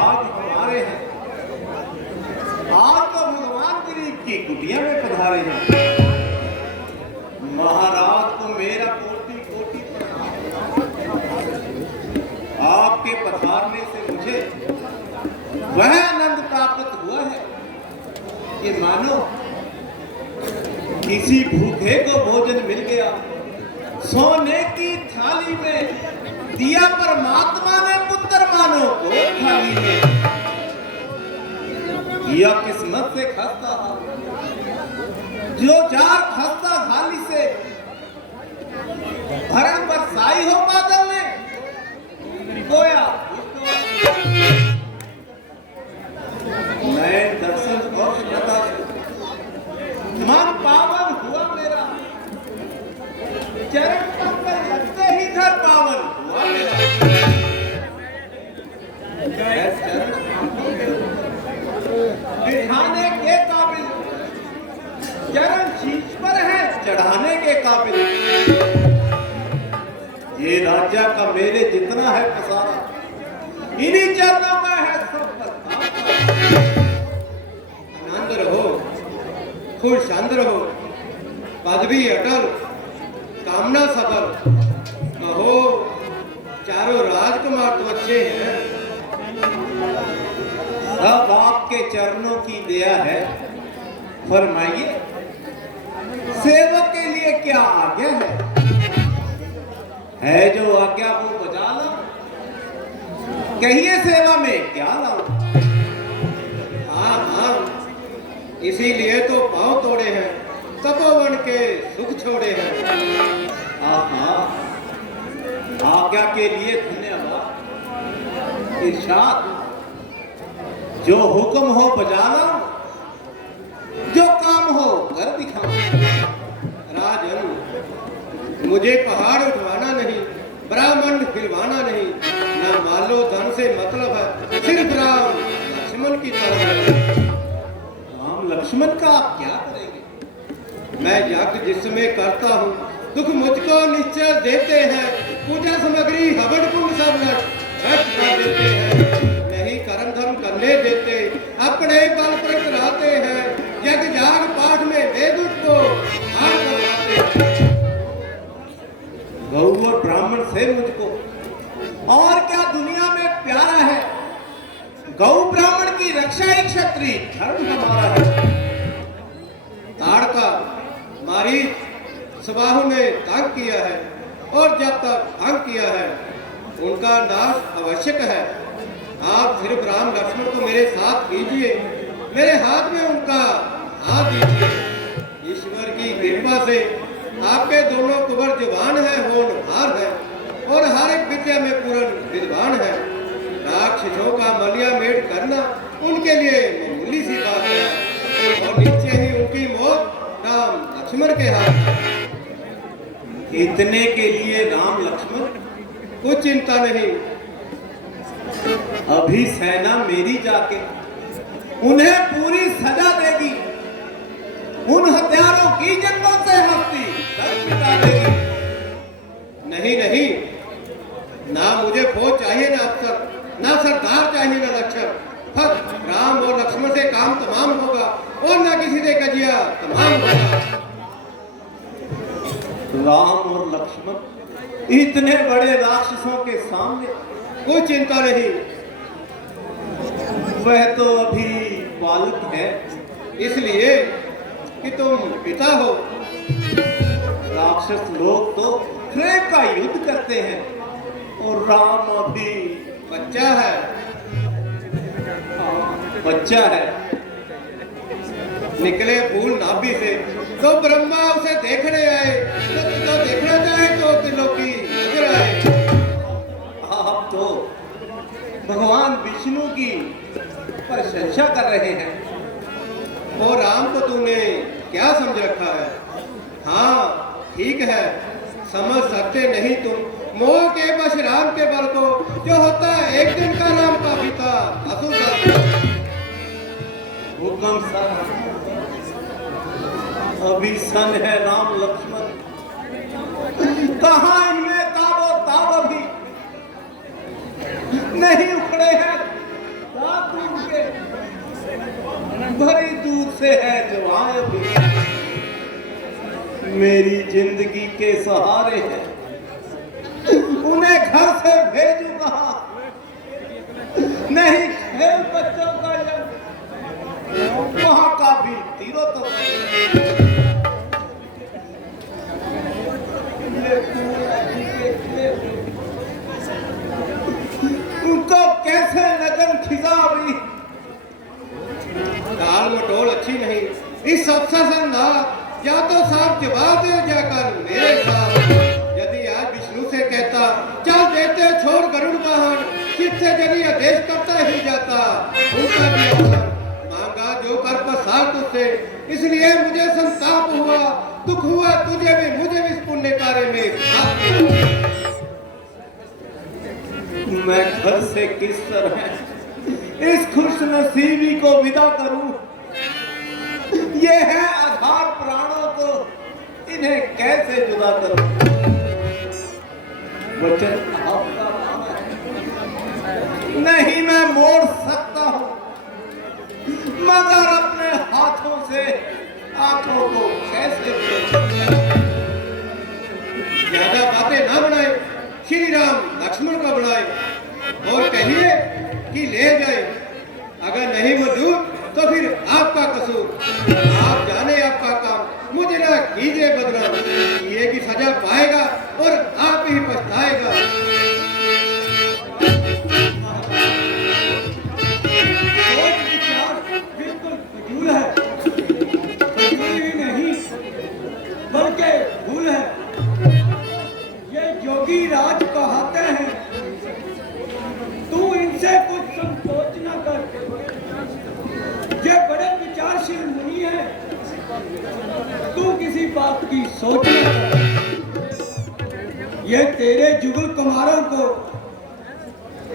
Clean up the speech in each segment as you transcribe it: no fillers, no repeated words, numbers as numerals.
भाग हमारे हैं। आज तो भगवान गरीब की कुटिया में पधारे हैं। महाराज को मेरा कोटि कोटि प्रणाम। आपके पधारने से मुझे वह आनंद प्राप्त हुआ है कि मानो किसी भूखे को भोजन मिल गया। सोने की थाली में दिया परमात्मा ने पुत्र मानो को थाली में। यह किस्मत से खस्ता था जो जार खस्ता थाली से भरण बरसाई हो बादल ने गोया मैं दर्शन और श्रद्धा मन पावन हुआ मेरा। चरण पंकज लगते ही घर पावन हुआ मेरा। बिठाने के काबिल चरण शीश पर है चढ़ाने के काबिल। ये राजा का मेरे जितना है पसारा इन्हीं चरणों में है सब पर। आनंद रहो, खुश शांत रहो, पदवी अटल, कामना सफल। कहो चारों राजकुमार तो अच्छे हैं। सब आपके चरणों की दया है। फरमाइए सेवक के लिए क्या आज्ञा है जो आज्ञा वो बजा लो। कहिए सेवा में क्या लाऊं। हाँ हाँ, इसीलिए तो पांव तोड़े हैं, तपोवन के सुख छोड़े हैं। आहा, आज्ञा के लिए धन्यवाद। इरशाद जो हुक्म हो बजाना, जो काम हो कर दिखाओ। राजन, मुझे पहाड़ उठवाना नहीं, ब्राह्मण खिलवाना नहीं, न मालो धन से मतलब है, सिर्फ राम लक्ष्मण की तरह है। राम लक्ष्मण का आप क्या करेंगे। मैं यज्ञ जिसमें करता हूँ, दुख मुझको निश्चय देते हैं। पूजा सामग्री हवन कुंड सब नष्ट कर देते हैं। नहीं कर्म धर्म करने देते, अपने बल पर कराते हैं। यज्ञ याग पाठ में वेदुत को हार करवाते हैं। गौ और ब्राह्मण से मुझको और क्या दुनिया में प्यारा है। गौ ब्राह्मण की रक्षा ही क्षत्रिय धर्म हमारा है। ताड़का मारीच सुबाहु ने तंग किया है और जब तक भंग किया है उनका नाश आवश्यक है। आप सिर्फ राम लक्ष्मण को मेरे साथ कीजिए, मेरे हाथ में उनका हाथ दीजिए। ईश्वर की कृपा से आपके दोनों कुंवर जवान है, होनहार है और हर एक विद्या में पूर्ण विद्वान है। राक्षसों का मलिया मेट करना उनके लिए मामूली सी बात है और नीचे ही उनकी मौत राम लक्ष्मण के हाथ। इतने के लिए राम लक्ष्मण कुछ चिंता नहीं। अभी सेना मेरी जाके उन्हें पूरी सजा देगी। उन हत्यारों की जन्मों से हस्ती मिटा देगी। नहीं नहीं, ना मुझे फौज चाहिए, ना अफसर, ना सरदार चाहिए, ना लक्षण। फक्त राम और लक्ष्मण से काम तमाम होगा और ना किसी से कजिया तमाम होगा। राम और लक्ष्मण इतने बड़े राक्षसों के सामने कोई चिंता नहीं। वह तो अभी बालक है, इसलिए कि तुम पिता हो। राक्षस लोग तो प्रेम का युद्ध करते हैं और राम अभी बच्चा है। बच्चा है। निकले फूल नाभि से तो ब्रह्मा उसे देखने आए। तो देखना चाहे तो दिलों की नजर आए। आप तो भगवान विष्णु की प्रशंसा कर रहे हैं। वो राम को तूने क्या समझ रखा है। हाँ ठीक है, समझ सकते नहीं तुम मोह के बस राम के बल को, जो होता है एक दिन का राम का पिता असुर का। हुक्म सर अभी सन है राम लक्ष्मण, कहाँ इनमें ताबो ताब अभी नहीं उखड़े हैं भरी दूध से है जवान अभी, मेरी जिंदगी के सहारे हैं, उन्हें घर से भेजू कहां? नहीं खेल बच्चों का वहां का भी तीरो तो उनको कैसे लगन खिजा भी। टाल मटोल अच्छी नहीं, इस अफसर से ना या तो साफ जवाब दे जाकर मेरे साथ। यदि आज विष्णु से कहता चल देते छोड़ गरुड़ वाहन, किससे यदि आदेश करता ही जाता, उनका भी अवसर मांगा जो कर पसार तुझसे, इसलिए मुझे संताप हुआ, दुख हुआ तुझे भी मुझे भी इस पुण्य कार्य में। मैं घर से किस तरह इस खुश नसीबी को विदा करूं? ये है आधार प्राणों को, इन्हें कैसे जुदा करूं? वचन आपका नहीं मैं मोड़ सकता हूं, मगर अपने हाथों से आंखों को कैसे ज्यादा बातें ना बनाए, श्री राम लक्ष्मण को बुलाए और कहिए कि ले जाए, अगर नहीं मंजूर तो फिर आपका कसूर, आप जाने आपका काम, मुझे ना कीजिए बदनाम, ये की सजा पाएगा और आप ही पछताएगा। बिल्कुल फजूल है, फजूल ही नहीं बल्कि भूल है। ये जोगी राज कहते हैं, तू इनसे कुछ संकोच न कर, ये बड़े विचारशील मुनि है, तू किसी बात की सोच न कर। ये तेरे जुगल कुमारों को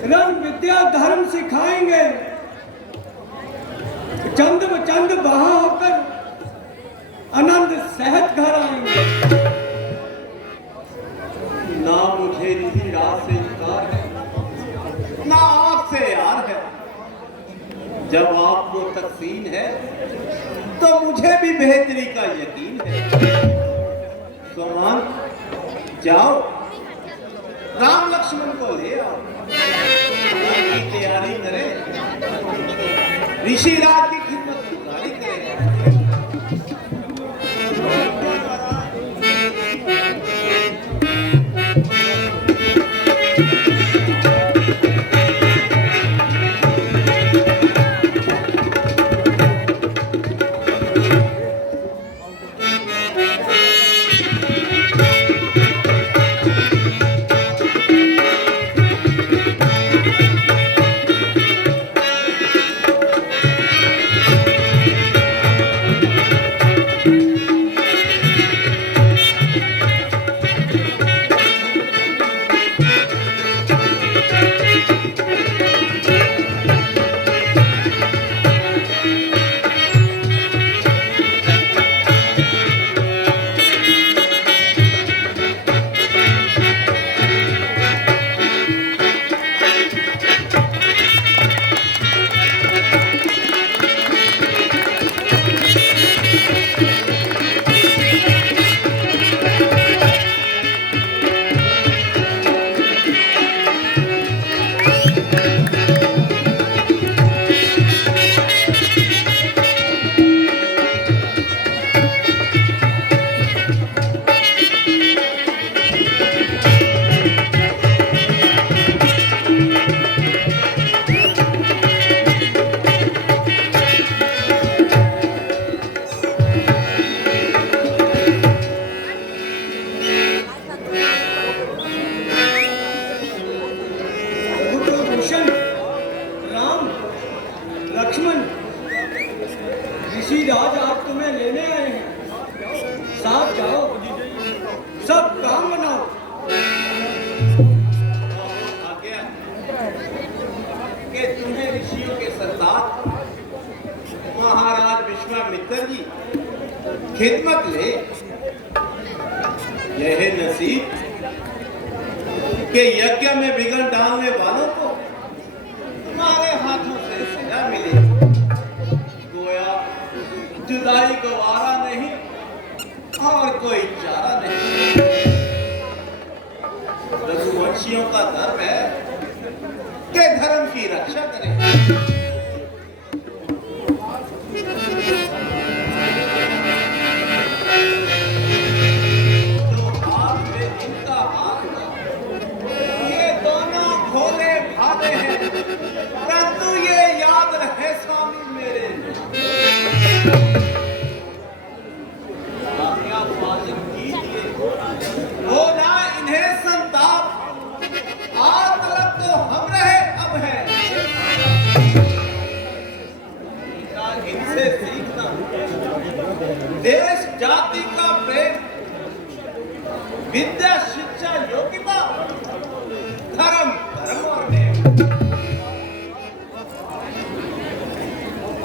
रंग विद्या धर्म सिखाएंगे, चंद चंद बहा होकर आनंद सहज घर आएंगे। ना मुझे निजी रात से इनकार है, ना आपसे यार है। जब आपको तकसीन है तो मुझे भी बेहतरी का यकीन है। सोमान जाओ, राम लक्ष्मण को ले आओ, की तैयारी करें, ऋषि राज की खिदमत गुजारी करें। आज आप तुम्हें लेने आए हैं, साथ जाओ, सब काम बनाओ। आज्ञा कि तुम्हें ऋषियों के सरदार महाराज विश्वामित्र जी खिदमत ले। यह है नसीब के यज्ञ में विघ्न डालने वालों को तुम्हारे हाथों से सजा मिले। गोया का धर्म है कि धर्म की रक्षा करें। जो हाथ में इनका हाथ था, ये दोनों भोले भाले हैं, परंतु ये याद रहे स्वामी मेरे, आज्ञा पालन कीजिए, हो ना इन्हें संताप, आज तक तो हम रहे अब है, इनसे सीखना देश जाति का प्रेम, विद्या शिक्षा योग्यता, धर्म धर्म और नेम।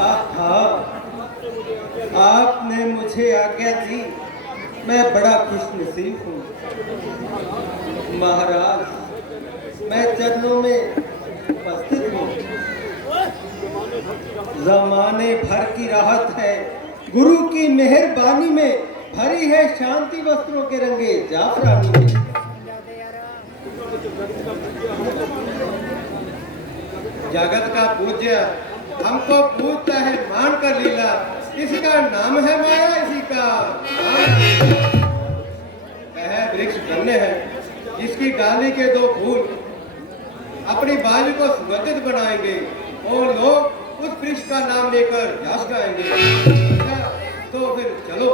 आहा, आपने मुझे आज्ञा दी, मैं बड़ा खुशनसीब हूँ। महाराज, मैं चरणों में उपस्थित हूँ। जमाने भर की राहत है, गुरु की मेहरबानी में भरी है शांति वस्त्रों के रंगे जाफरानी में। जगत का पूज्य हमको पूजता है मान कर लीला, इसका नाम है माया, इसी का वह वृक्ष धन्य है जिसकी डाली के दो फूल अपनी बाजू को सुगंधित बनाएंगे और लोग उस वृक्ष का नाम लेकर यश गाएंगे। तो फिर चलो।